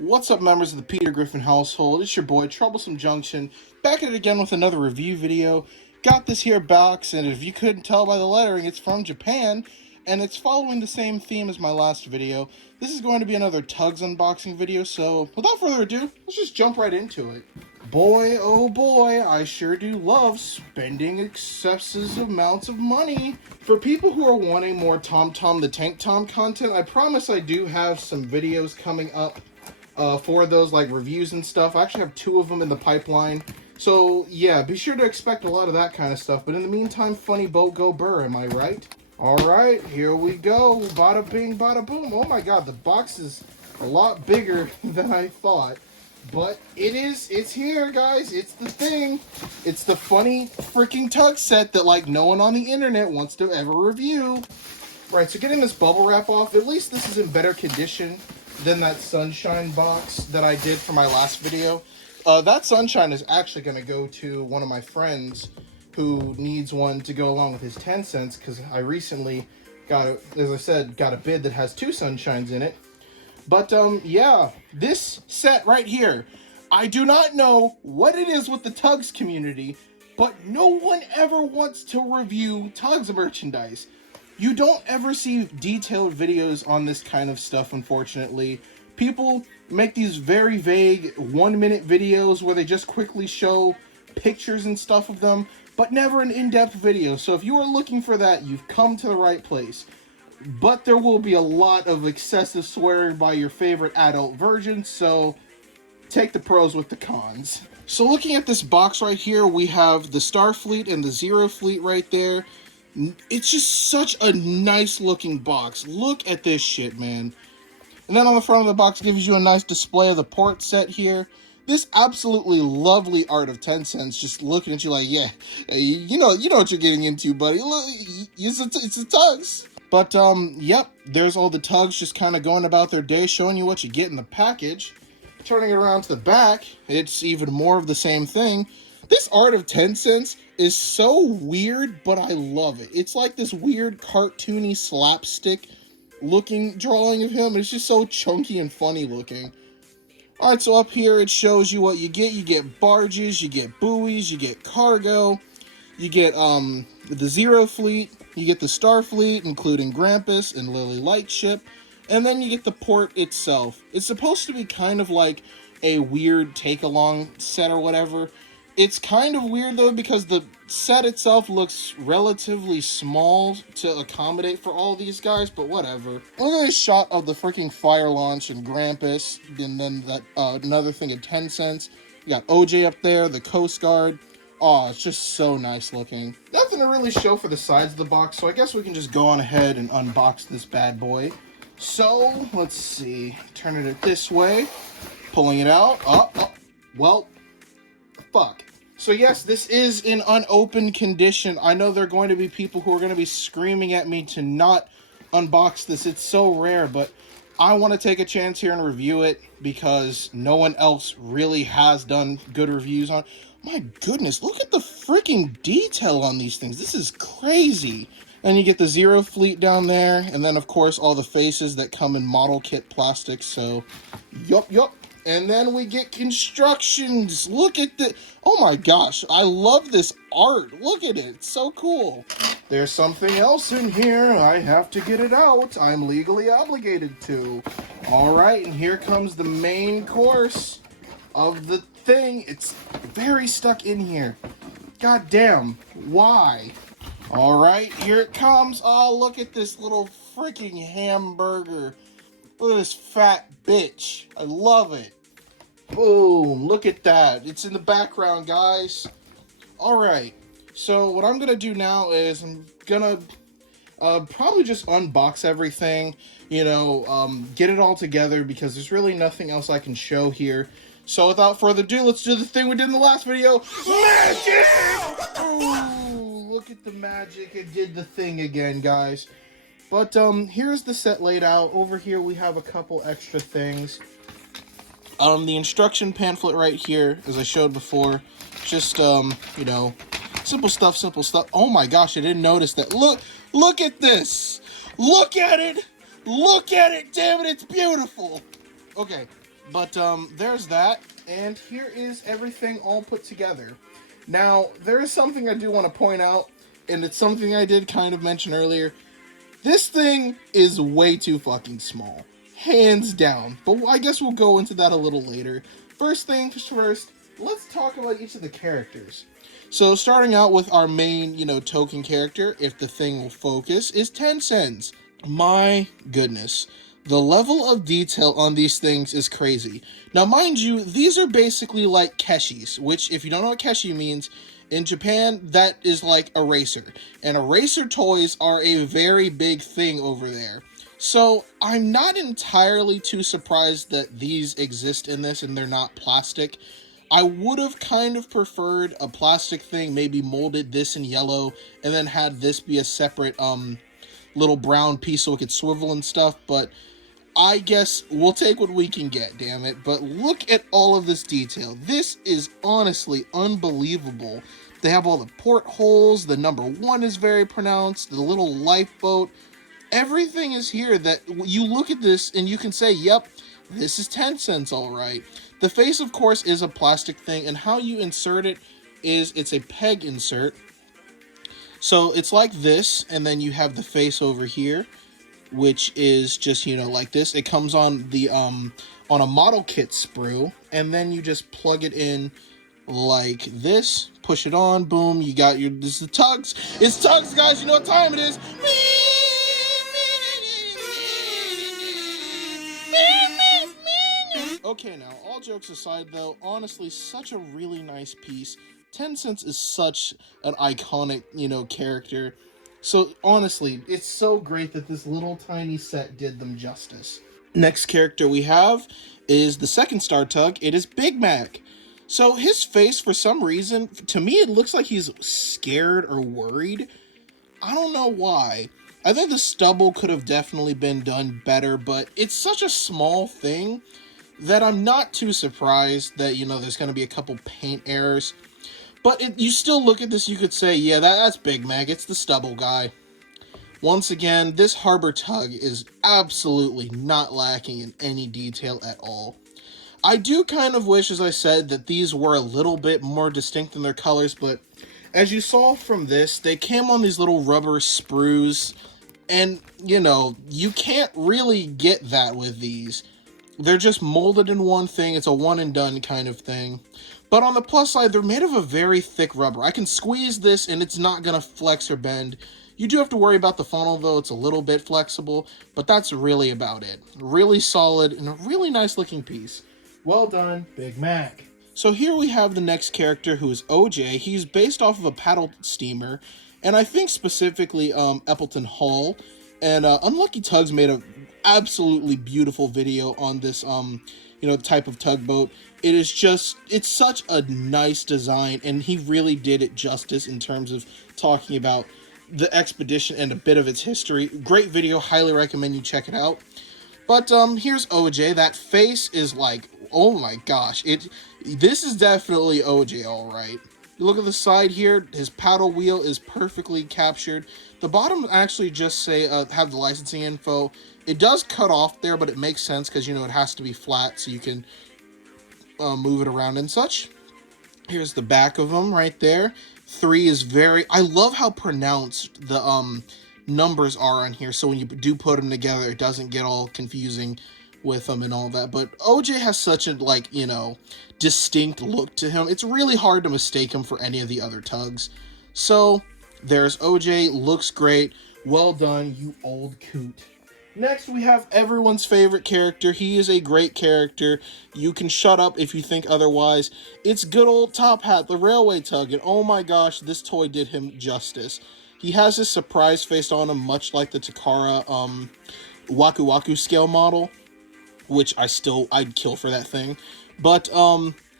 What's up, members of the Peter Griffin household? It's your boy, Troublesome Junction, back at it again with another review video. Got this here box, and if you couldn't tell by the lettering, it's from Japan, and it's following the same theme as my last video. This is going to be another Tugs unboxing video, so without further ado, let's just jump right into it. Boy, oh boy, I sure do love spending excessive amounts of money. For people who are wanting more Tom Tom the Tank Tom content, I promise I do have some videos coming up for those, like reviews and stuff. I actually have 2 of them in the pipeline. So yeah, be sure to expect a lot of that kind of stuff. But in the meantime, funny boat go burr, am I right? Alright, here we go. Bada bing, bada boom. Oh my god, the box is a lot bigger than I thought. But it's here, guys. It's the thing. It's the funny freaking tug set that, like, no one on the internet wants to ever review. Right, so getting this bubble wrap off, at least this is in better condition than that Sunshine box that I did for my last video. That Sunshine is actually going to go to one of my friends who needs one to go along with his 10 cents, because I recently got, as I said, got a bid that has 2 Sunshines in it. But, yeah, this set right here, I do not know what it is with the Tugs community, but no one ever wants to review Tugs merchandise. You don't ever see detailed videos on this kind of stuff, unfortunately. People make these very vague 1-minute videos where they just quickly show pictures and stuff of them, but never an in-depth video. So if you are looking for that, you've come to the right place. But there will be a lot of excessive swearing by your favorite adult version, so take the pros with the cons. So looking at this box right here, we have the Starfleet and the Zero Fleet right there. It's just such a nice looking box. Look at this shit, man. And then on the front of the box gives you a nice display of the port set here. This absolutely lovely art of 10 cents just looking at you like, yeah, you know what you're getting into, buddy. Look, it's a Tugs. But, yep, there's all the Tugs just kind of going about their day, showing you what you get in the package. Turning it around to the back, it's even more of the same thing. This art of 10 cents is so weird, but I love it. It's like this weird cartoony slapstick looking drawing of him. It's just so chunky and funny looking. Alright, so up here it shows you what you get. You get barges, you get buoys, you get cargo, you get the Zero Fleet, you get the Starfleet, including Grampus and Lily Lightship, and then you get the port itself. It's supposed to be kind of like a weird take-along set or whatever. It's kind of weird, though, because the set itself looks relatively small to accommodate for all these guys, but whatever. Look at this shot of the freaking fire launch and Grampus, and then that another thing at 10 cents. You got OJ up there, the Coast Guard. Oh, it's just so nice looking. Nothing to really show for the sides of the box, so I guess we can just go on ahead and unbox this bad boy. So, let's see. Turning it this way. Pulling it out. Well, fuck. So yes, this is in unopened condition. I know there are going to be people who are going to be screaming at me to not unbox this. It's so rare, but I want to take a chance here and review it because no one else really has done good reviews on. My goodness, look at the freaking detail on these things. This is crazy. And you get the Zero Fleet down there, and then of course all the faces that come in model kit plastic. So, yup. And then we get constructions. Look at the... Oh my gosh, I love this art. Look at it. It's so cool. There's something else in here. I have to get it out. I'm legally obligated to. Alright, and here comes the main course of the thing. It's very stuck in here. God damn. Why? Alright, here it comes. Oh, look at this little freaking hamburger. Look at this fat bitch. I love it. Boom. Look at that. It's in the background, guys. Alright. So what I'm going to do now is I'm going to probably just unbox everything. You know, get it all together because there's really nothing else I can show here. So without further ado, let's do the thing we did in the last video. Magic! Ooh, look at the magic. It did the thing again, guys. But, here's the set laid out. Over here, we have a couple extra things. The instruction pamphlet right here, as I showed before. Just, you know, simple stuff. Oh my gosh, I didn't notice that. Look at this. Look at it. Damn it, it's beautiful. Okay, But there's that, and here is everything all put together. Now, there is something I do want to point out, and it's something I did kind of mention earlier. This thing is way too fucking small. Hands down. But I guess we'll go into that a little later. First things first, let's talk about each of the characters. So starting out with our main, token character, if the thing will focus, is Tencent. My goodness. The level of detail on these things is crazy. Now, mind you, these are basically like Keshis, which, if you don't know what Keshi means, in Japan, that is like eraser. And eraser toys are a very big thing over there. So, I'm not entirely too surprised that these exist in this and they're not plastic. I would have kind of preferred a plastic thing, maybe molded this in yellow, and then had this be a separate, little brown piece so it could swivel and stuff, but I guess we'll take what we can get, damn it. But look at all of this detail. This is honestly unbelievable. They have all the portholes, the number 1 is very pronounced, the little lifeboat. Everything is here that you look at this and you can say, yep, this is Tencent, all right. The face, of course, is a plastic thing, and how you insert it is it's a peg insert. So it's like this, and then you have the face over here, which is just, like this. It comes on the on a model kit sprue, and then you just plug it in like this, push it on, boom, you got your, this is the Tugs. It's Tugs, guys, you know what time it is. Okay, now, all jokes aside, though, honestly, such a really nice piece. Tencent is such an iconic, character. So, honestly, it's so great that this little tiny set did them justice. Next character we have is the second star tug. It is Big Mac. So, his face, for some reason, to me, it looks like he's scared or worried. I don't know why. I think the stubble could have definitely been done better, but it's such a small thing that I'm not too surprised that, there's going to be a couple paint errors. But you still look at this, you could say, yeah, that's Big Mac. It's the stubble guy. Once again, this Harbor Tug is absolutely not lacking in any detail at all. I do kind of wish, as I said, that these were a little bit more distinct in their colors, but as you saw from this, they came on these little rubber sprues, and, you can't really get that with these. They're just molded in one thing. It's a one and done kind of thing. But on the plus side, they're made of a very thick rubber. I can squeeze this and it's not going to flex or bend. You do have to worry about the funnel, though. It's a little bit flexible, but that's really about it. Really solid and a really nice looking piece. Well done, Big Mac. So here we have the next character, who is OJ. He's based off of a paddle steamer, and I think specifically Appleton Hall. And Unlucky Tugs made a absolutely beautiful video on this type of tugboat. It's such a nice design, and he really did it justice in terms of talking about the expedition and a bit of its history. Great video, highly recommend you check it out. But here's OJ. That face is like, oh my gosh, this is definitely OJ, all right. You look at the side here, his paddle wheel is perfectly captured. The bottom actually just say have the licensing info. It does cut off there, but it makes sense because, it has to be flat so you can move it around and such. Here's the back of them right there. 3 is I love how pronounced the numbers are on here, so when you do put them together, it doesn't get all confusing with them and all that. But OJ has such a, distinct look to him. It's really hard to mistake him for any of the other tugs. So, there's OJ. Looks great. Well done, you old coot. Next, we have everyone's favorite character. He is a great character. You can shut up if you think otherwise. It's good old Top Hat, the railway tug, and oh my gosh, this toy did him justice. He has this surprise face on him, much like the Takara Waku Waku scale model, which I'd kill for that thing. But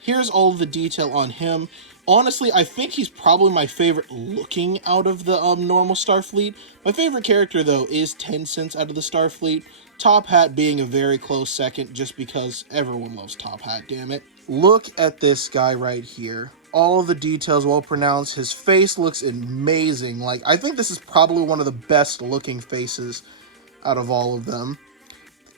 here's all the detail on him. Honestly, I think he's probably my favorite looking out of the normal Starfleet. My favorite character, though, is Tencent out of the Starfleet. Top Hat being a very close second, just because everyone loves Top Hat, damn it. Look at this guy right here. All the details well pronounced. His face looks amazing. I think this is probably one of the best looking faces out of all of them.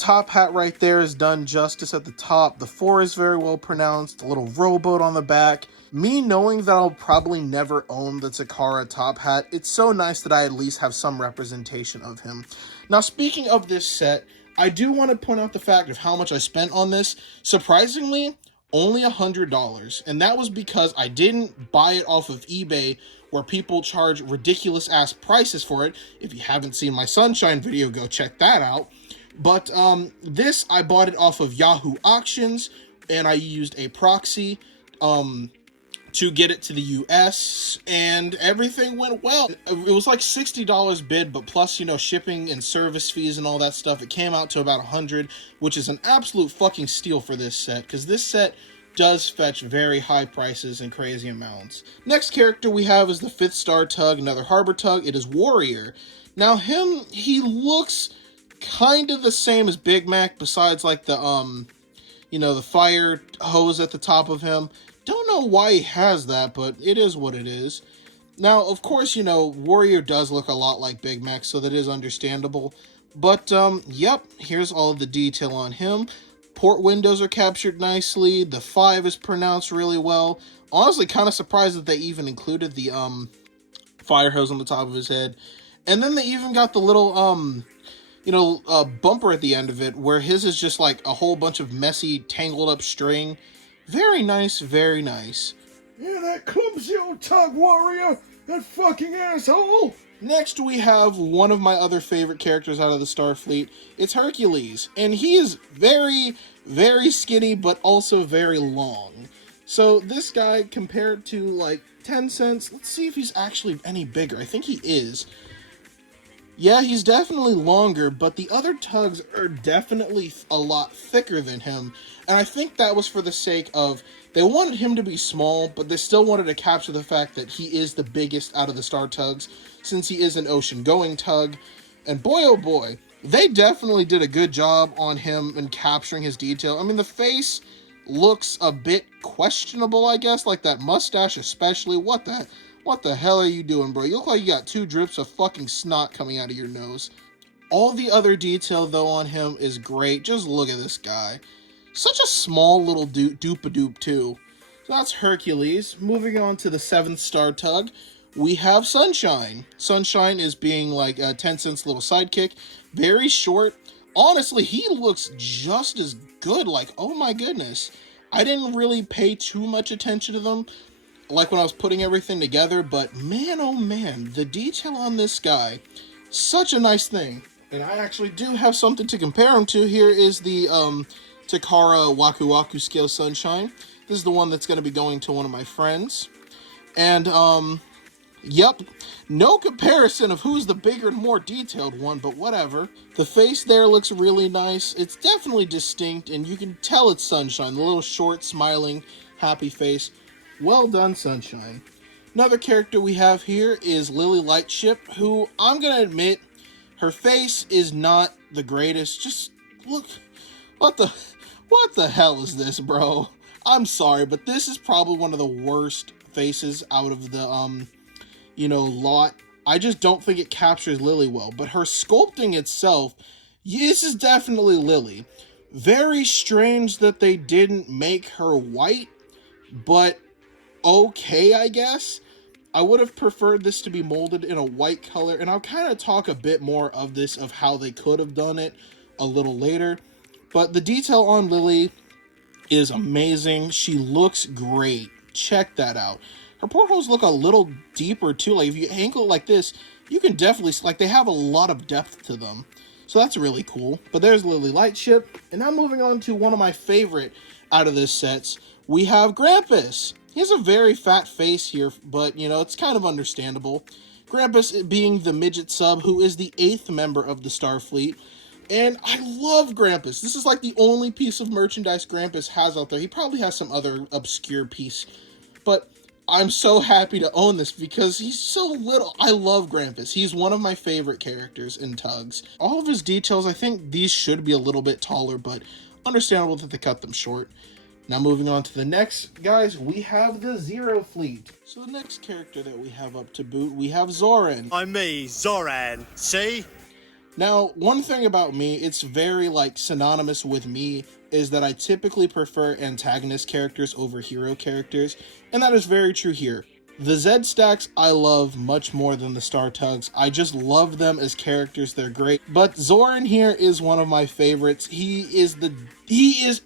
top hat right there is done justice at the top. The 4 is very well pronounced. The little rowboat on the back. Me knowing that I'll probably never own the Takara top hat, it's so nice that I at least have some representation of him. Now, speaking of this set, I do want to point out the fact of how much I spent on this. Surprisingly, only $100, and that was because I didn't buy it off of eBay where people charge ridiculous ass prices for it. If you haven't seen my Sunshine video, go check that out. But this, I bought it off of Yahoo Auctions, and I used a proxy to get it to the US, and everything went well. It was like $60 bid, but plus, you know, shipping and service fees and all that stuff, it came out to about $100, which is an absolute fucking steal for this set, because this set does fetch very high prices and crazy amounts. Next character we have is the 5th star tug, another harbor tug. It is Warrior. Now he looks kind of the same as Big Mac, besides like the you know, the fire hose at the top of him. Don't know why he has that, but it is what it is. Now, of course, you know, Warrior does look a lot like Big Mac, so that is understandable. But, yep, here's all of the detail on him. Port windows are captured nicely. The 5 is pronounced really well. Honestly, kind of surprised that they even included the, fire hose on the top of his head. And then they even got the little, you know, bumper at the end of it, where his is just like a whole bunch of messy, tangled up string. Very nice, very nice. Yeah, that clumsy old tug, Warrior! That fucking asshole! Next, we have one of my other favorite characters out of the Starfleet. It's Hercules, and he is very, very skinny, but also very long. So this guy, compared to, like, 10 cents, let's see if he's actually any bigger. I think he is. Yeah, he's definitely longer, but the other tugs are definitely a lot thicker than him. And I think that was for the sake of, they wanted him to be small, but they still wanted to capture the fact that he is the biggest out of the Star Tugs, since he is an ocean-going tug. And boy, oh boy, they definitely did a good job on him and capturing his detail. I mean, the face looks a bit questionable, I guess, like that mustache especially. What the hell are you doing, bro? You look like you got 2 drips of fucking snot coming out of your nose. All the other detail, though, on him is great. Just look at this guy. Such a small little doop-a-doop, too. So that's Hercules. Moving on to the 7th star tug, we have Sunshine. Sunshine is being like a 10 cents little sidekick. Very short. Honestly, he looks just as good. Like, oh my goodness. I didn't really pay too much attention to them, like when I was putting everything together, but man, oh man, the detail on this guy, such a nice thing. And I actually do have something to compare him to. Here is the Takara Waku Waku Scale Sunshine. This is the one that's going to be going to one of my friends. And, yep, no comparison of who's the bigger and more detailed one, but whatever. The face there looks really nice. It's definitely distinct, and you can tell it's Sunshine. The little short, smiling, happy face. Well done, Sunshine. Another character we have here is Lily Lightship, who, I'm going to admit, her face is not the greatest. Just look, what the hell is this, bro? I'm sorry, but this is probably one of the worst faces out of the, you know, lot. I just don't think it captures Lily well, but her sculpting itself, this is definitely Lily. Very strange that they didn't make her white, but okay, I guess. I would have preferred this to be molded in a white color, and I'll kind of talk a bit more of this, of how they could have done it a little later. But the detail on Lily is amazing. She looks great. Check that out. Her portholes look a little deeper too. Like if you angle it like this, you can definitely, like, they have a lot of depth to them. So that's really cool. But there's Lily Lightship. And now moving on to one of my favorite out of this sets, we have Grampus. He has a very fat face here, but, you know, it's kind of understandable. Grampus being the midget sub, who is the 8th member of the Starfleet. And I love Grampus. This is like the only piece of merchandise Grampus has out there. He probably has some other obscure piece. But I'm so happy to own this because he's so little. I love Grampus. He's one of my favorite characters in Tugs. All of his details, I think these should be a little bit taller, but understandable that they cut them short. Now moving on to the next, guys, we have the Zero Fleet. So the next character that we have up to boot, we have Zoran. I'm me, Zoran. See? Now, one thing about me, it's very like synonymous with me, is that I typically prefer antagonist characters over hero characters, and that is very true here. The Z stacks I love much more than the Star Tugs. I just love them as characters, they're great. But Zoran here is one of my favorites. He is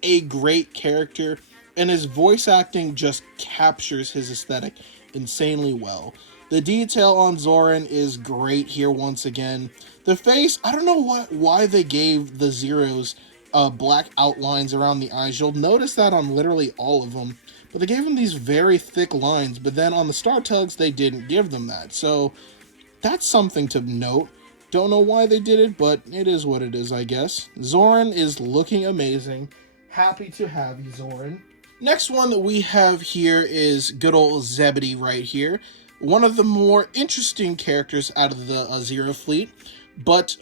a great character, and his voice acting just captures his aesthetic insanely well. The detail on Zoran is great here once again. The face, I don't know why they gave the Zeros black outlines around the eyes. You'll notice that on literally all of them. But they gave him these very thick lines, but then on the Star Tugs, they didn't give them that. So that's something to note. Don't know why they did it, but it is what it is, I guess. Zoran is looking amazing. Happy to have you, Zoran. Next one that we have here is good old Zebedee right here. One of the more interesting characters out of the Zero Fleet. But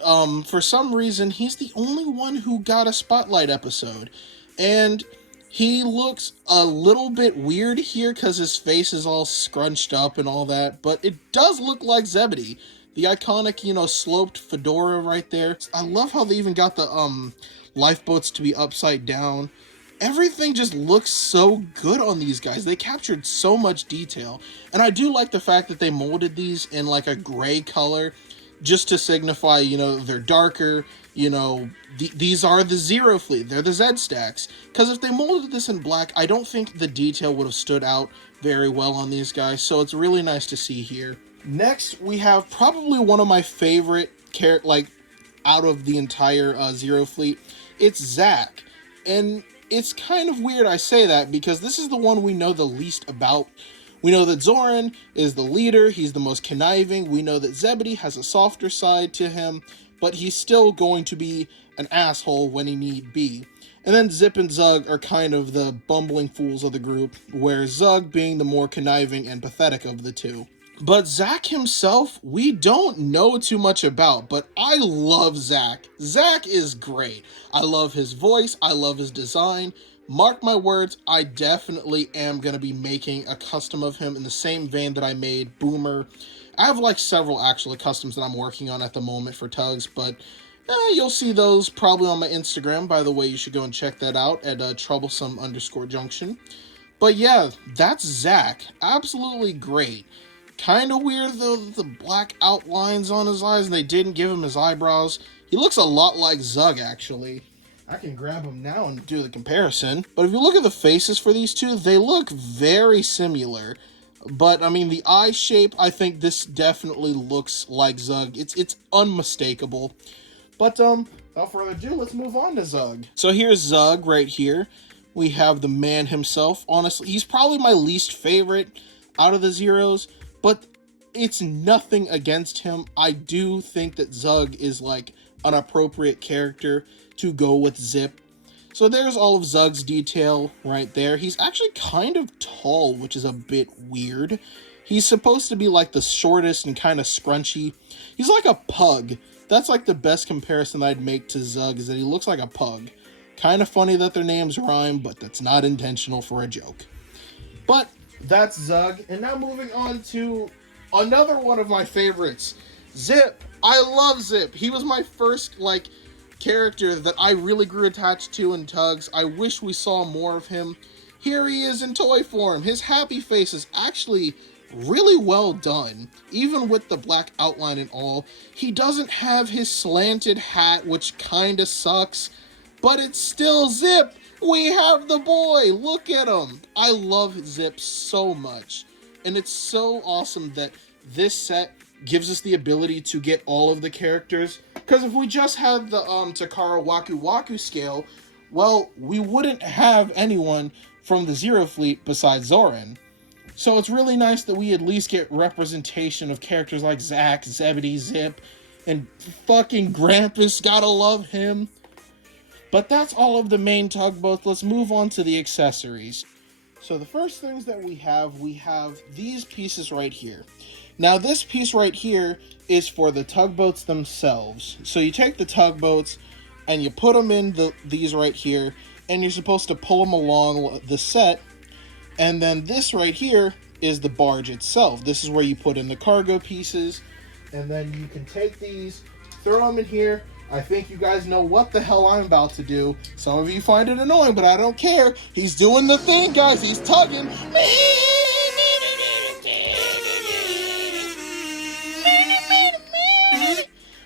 for some reason, he's the only one who got a Spotlight episode. And he looks a little bit weird here because his face is all scrunched up and all that, but it does look like Zebedee. The iconic, sloped fedora right there. I love how they even got the lifeboats to be upside down. Everything just looks so good on these guys. They captured so much detail. And I do like the fact that they molded these in like a gray color just to signify, they're darker. These are the Zero Fleet. They're the Z stacks. Because if they molded this in black, I don't think the detail would have stood out very well on these guys. So it's really nice to see here. Next, we have probably one of my favorite out of the entire Zero Fleet. It's Zack. And it's kind of weird I say that because this is the one we know the least about. We know that Zoran is the leader, he's the most conniving. We know that Zebedee has a softer side to him, but he's still going to be an asshole when he need be. And then Zip and Zug are kind of the bumbling fools of the group, where Zug being the more conniving and pathetic of the two. But Zack himself, we don't know too much about, but I love Zack. Zack is great. I love his voice, I love his design. Mark my words, I definitely am going to be making a custom of him in the same vein that I made Boomer. I have several actual customs that I'm working on at the moment for Tugs, but you'll see those probably on my Instagram. By the way, you should go and check that out at troublesome_junction. But yeah, that's Zack. Absolutely great. Kind of weird though, the black outlines on his eyes, and they didn't give him his eyebrows. He looks a lot like Zug, actually. I can grab them now and do the comparison. But if you look at the faces for these two, they look very similar. But, I mean, the eye shape, I think this definitely looks like Zug. It's unmistakable. But, without further ado, let's move on to Zug. So here's Zug right here. We have the man himself. Honestly, he's probably my least favorite out of the Zeros. But it's nothing against him. I do think that Zug is, an appropriate character to go with Zip. So there's all of Zug's detail right there. He's actually kind of tall, which is a bit weird. He's supposed to be the shortest and kind of scrunchy. He's like a pug. That's the best comparison I'd make to Zug, is that he looks like a pug. Kind of funny that their names rhyme, but that's not intentional for a joke. But that's Zug. And now moving on to another one of my favorites, Zip. I love Zip. He was my first, character that I really grew attached to in Tugs. I wish we saw more of him. Here he is in toy form. His happy face is actually really well done, even with the black outline and all. He doesn't have his slanted hat, which kinda sucks, but it's still Zip. We have the boy. Look at him. I love Zip so much, and it's so awesome that this set gives us the ability to get all of the characters. Because if we just had the Takara Waku Waku scale, well, we wouldn't have anyone from the Zero Fleet besides Zoran. So it's really nice that we at least get representation of characters like Zack, Zebedee, Zip, and fucking Grampus, gotta love him. But that's all of the main tugboats. Let's move on to the accessories. So the first things that we have these pieces right here. Now this piece right here is for the tugboats themselves. So you take the tugboats and you put them in these right here, and you're supposed to pull them along the set. And then this right here is the barge itself. This is where you put in the cargo pieces, and then you can take these, throw them in here. I think you guys know what the hell I'm about to do. Some of you find it annoying, but I don't care. He's doing the thing, guys. He's tugging.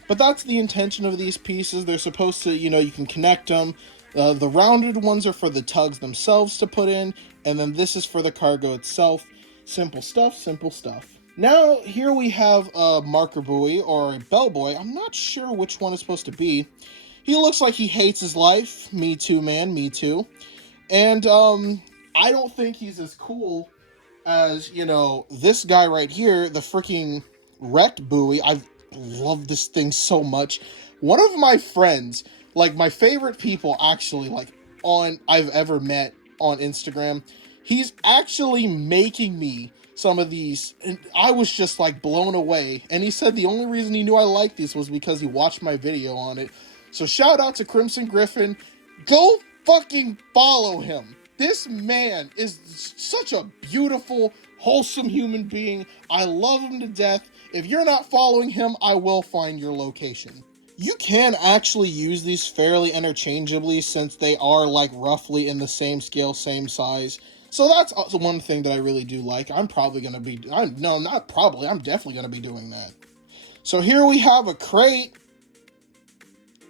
But that's the intention of these pieces. They're supposed to, you can connect them. The rounded ones are for the tugs themselves to put in, and then this is for the cargo itself. Simple stuff, simple stuff. Now, here we have a marker buoy, or a bellboy. I'm not sure which one it's supposed to be. He looks like he hates his life. Me too, man, me too. And, I don't think he's as cool as, this guy right here, the freaking wrecked buoy. I love this thing so much. One of my friends, like my favorite people actually, like I've ever met on Instagram, he's actually making me some of these, and I was just like blown away. And he said the only reason he knew I liked these was because he watched my video on it. So shout out to Crimson Griffin. Go fucking follow him. This man is such a beautiful, wholesome human being. I love him to death. If you're not following him, I will find your location. You can actually use these fairly interchangeably since they are like roughly in the same scale, same size. So that's one thing that I really do like. I'm definitely going to be doing that. So here we have a crate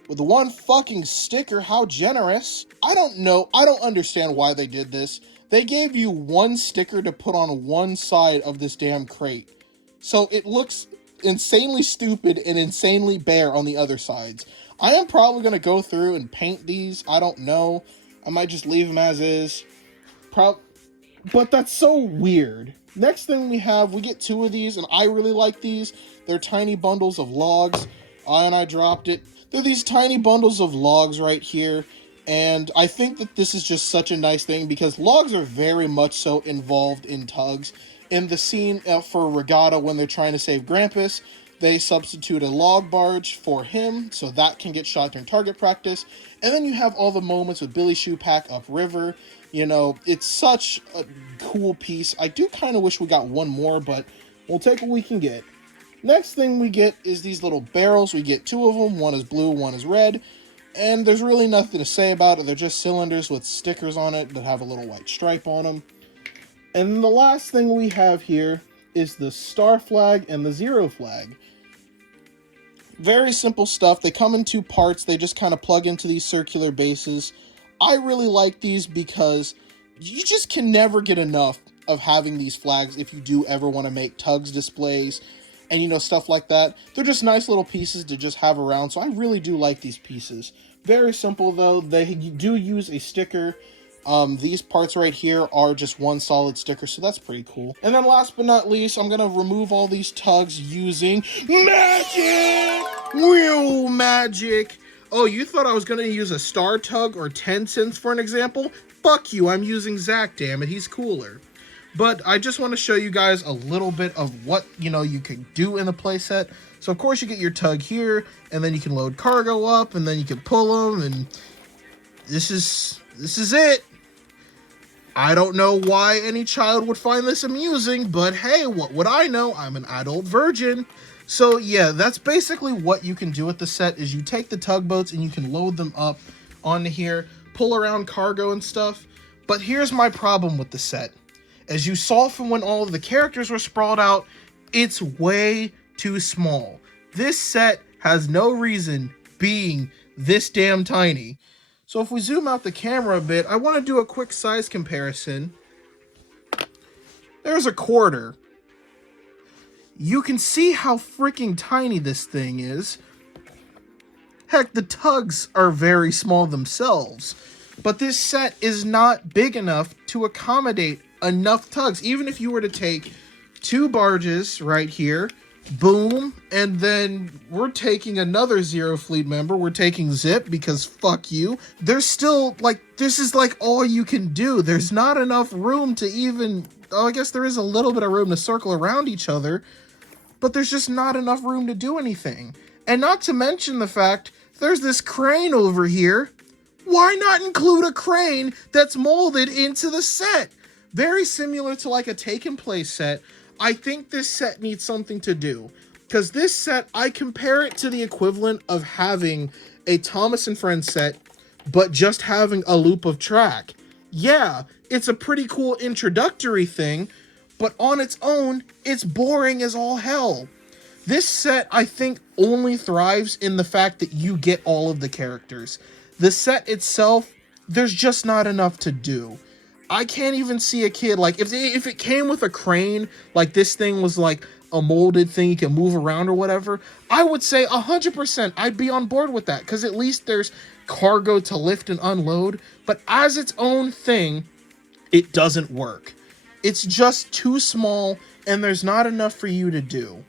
with one fucking sticker. How generous. I don't understand why they did this. They gave you one sticker to put on one side of this damn crate. So it looks insanely stupid and insanely bare on the other sides. I am probably going to go through and paint these. I don't know. I might just leave them as is. But that's so weird. Next thing we get two of these, and I really like these. They're tiny bundles of logs. And I dropped it. They're these tiny bundles of logs right here. And I think that this is just such a nice thing because logs are very much so involved in tugs. In the scene for Regatta, when they're trying to save Grampus, they substitute a log barge for him, so that can get shot during target practice. And then you have all the moments with Billy Shoepack upriver. It's such a cool piece. I do kind of wish we got one more, but we'll take what we can get. Next thing we get is these little barrels. We get two of them. One is blue, one is red. And there's really nothing to say about it. They're just cylinders with stickers on it that have a little white stripe on them. And the last thing we have here is the star flag and the zero flag. Very simple stuff. They come in two parts. They just kind of plug into these circular bases. I really like these because you just can never get enough of having these flags if you do ever want to make tugs displays and, stuff like that. They're just nice little pieces to just have around, so I really do like these pieces. Very simple, though. They do use a sticker. These parts right here are just one solid sticker, so that's pretty cool. And then last but not least, I'm going to remove all these tugs using magic! Real magic! Oh, you thought I was going to use a star tug or 10 cents for an example? Fuck you, I'm using Zach, damn it, he's cooler. But I just want to show you guys a little bit of what, you can do in the playset. So, of course, you get your tug here, and then you can load cargo up, and then you can pull them, and this is it. I don't know why any child would find this amusing, but hey, what would I know? I'm an adult virgin. So yeah, that's basically what you can do with the set is you take the tugboats and you can load them up onto here, pull around cargo and stuff. But here's my problem with the set. As you saw from when all of the characters were sprawled out, it's way too small. This set has no reason being this damn tiny. So if we zoom out the camera a bit, I want to do a quick size comparison. There's a quarter. You can see how freaking tiny this thing is. Heck, the tugs are very small themselves. But this set is not big enough to accommodate enough tugs. Even if you were to take two barges right here, boom, and then we're taking another Zero Fleet member. We're taking Zip because fuck you. There's still, this is all you can do. There's not enough room to even, I guess there is a little bit of room to circle around each other, but there's just not enough room to do anything. And not to mention the fact, there's this crane over here. Why not include a crane that's molded into the set? Very similar to a take and play set. I think this set needs something to do. Because this set, I compare it to the equivalent of having a Thomas and Friends set, but just having a loop of track. Yeah, it's a pretty cool introductory thing, but on its own, it's boring as all hell. This set, I think, only thrives in the fact that you get all of the characters. The set itself, there's just not enough to do. I can't even see a kid, like, if it came with a crane, like this thing was like a molded thing you can move around or whatever, I would say 100% I'd be on board with that, because at least there's cargo to lift and unload. But as its own thing, it doesn't work. It's just too small, and there's not enough for you to do.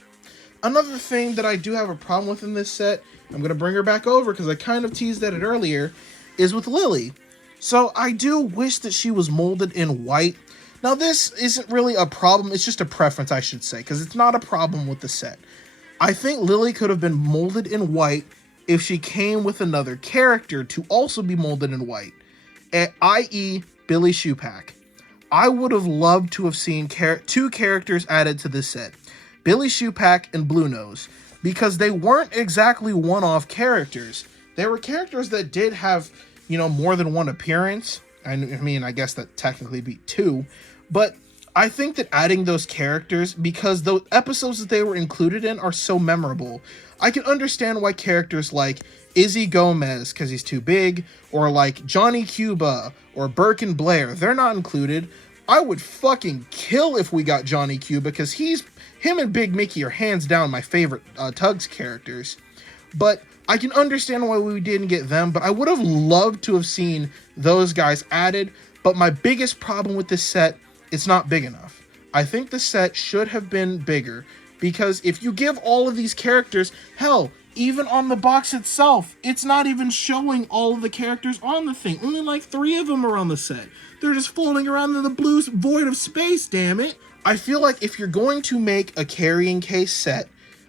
Another thing that I do have a problem with in this set, I'm going to bring her back over because I kind of teased at it earlier, is with Lily. So I do wish that she was molded in white. Now this isn't really a problem, it's just a preference, I should say, because it's not a problem with the set. I think Lily could have been molded in white if she came with another character to also be molded in white, i.e. Billy Shoepack. I would have loved to have seen two characters added to this set, Billy Shoepack and Blue Nose, because they weren't exactly one-off characters. They were characters that did have, you know, more than one appearance. I mean, I guess that technically be two, but I think that adding those characters, because the episodes that they were included in are so memorable, I can understand why characters like Izzy Gomez, because he's too big, or like Johnny Cuba, or Burke and Blair, they're not included. I would fucking kill if we got Johnny Cuba, because him and Big Mickey are hands down my favorite Tugs characters. But I can understand why we didn't get them, but I would have loved to have seen those guys added. But my biggest problem with this set, it's not big enough. I think the set should have been bigger, because if you give all of these characters, hell, even on the box itself, it's not even showing all of the characters on the thing. Only like 3 of them are on the set. They're just floating around in the blue void of space, damn it. I feel like if you're going to make a carrying case set,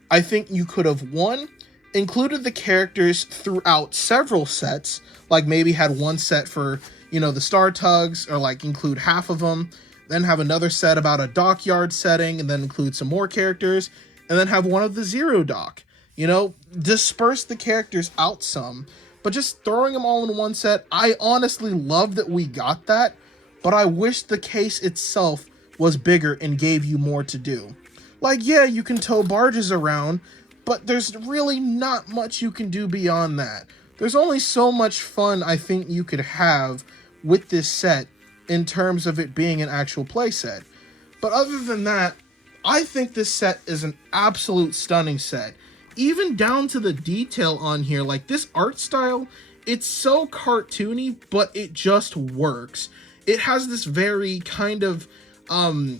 I think you could have, one, included the characters throughout several sets, like maybe had one set for, you know, the Star Tugs, or like include half of them, then have another set about a dockyard setting, and then include some more characters, and then have one of the Zero Dock. You know, disperse the characters out some, but just throwing them all in one set, I honestly love that we got that, but I wish the case itself was bigger and gave you more to do. Like, yeah, you can tow barges around, but there's really not much you can do beyond that. There's only so much fun I think you could have with this set in terms of it being an actual playset. But other than that, I think this set is an absolute stunning set. Even down to the detail on here, like this art style, it's so cartoony, but it just works. It has this very kind of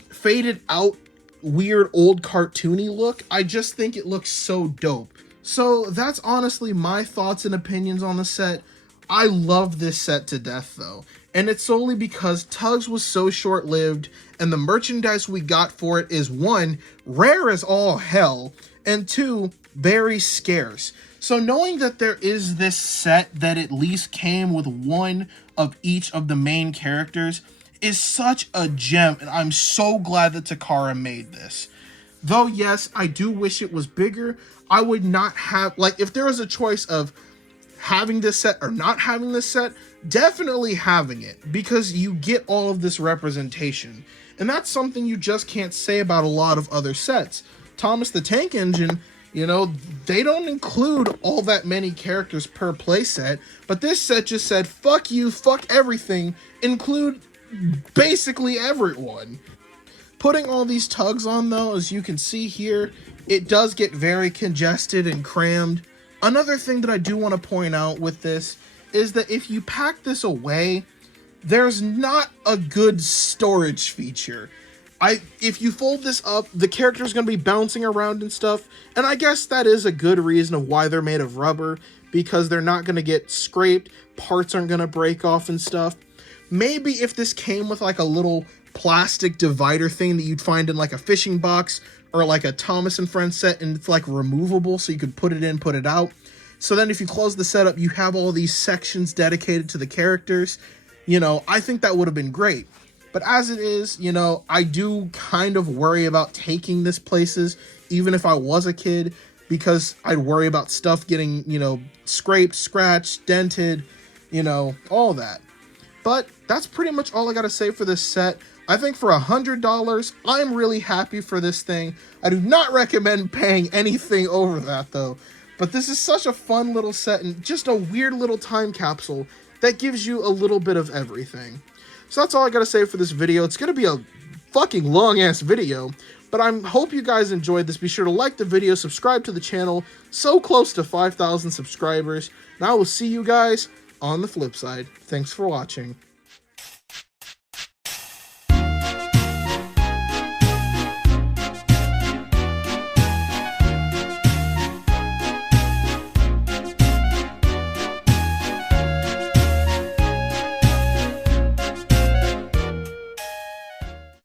faded out, weird old cartoony look. I just think it looks so dope. So that's honestly my thoughts and opinions on the set. I love this set to death though, and it's solely because Tugs was so short-lived, and the merchandise we got for it is, one, rare as all hell, and two, very scarce. So knowing that there is this set that at least came with one of each of the main characters is such a gem, and I'm so glad that Takara made this. Though yes, I do wish it was bigger. I would not have, like, if there was a choice of having this set or not having this set, definitely having it, because you get all of this representation, and that's something you just can't say about a lot of other sets. Thomas the Tank Engine, you know, they don't include all that many characters per playset, but this set just said, fuck you, fuck everything, include basically everyone. Putting all these tugs on though, as you can see here, it does get very congested and crammed. Another thing that I do want to point out with this is that if you pack this away, there's not a good storage feature. If you fold this up, the character's going to be bouncing around and stuff, and I guess that is a good reason of why they're made of rubber, because they're not going to get scraped, parts aren't going to break off and stuff. Maybe if this came with like a little plastic divider thing that you'd find in like a fishing box, or like a Thomas and Friends set, and it's like removable so you could put it in, put it out. So then if you close the setup, you have all these sections dedicated to the characters. You know, I think that would have been great. But as it is, you know, I do kind of worry about taking this places, even if I was a kid, because I'd worry about stuff getting, you know, scraped, scratched, dented, you know, all that. But that's pretty much all I gotta say for this set. I think for $100, I'm really happy for this thing. I do not recommend paying anything over that though. But this is such a fun little set and just a weird little time capsule that gives you a little bit of everything. So that's all I gotta say for this video. It's gonna be a fucking long ass video, but I hope you guys enjoyed this. Be sure to like the video, subscribe to the channel. So close to 5,000 subscribers. And I will see you guys on the flip side. Thanks for watching.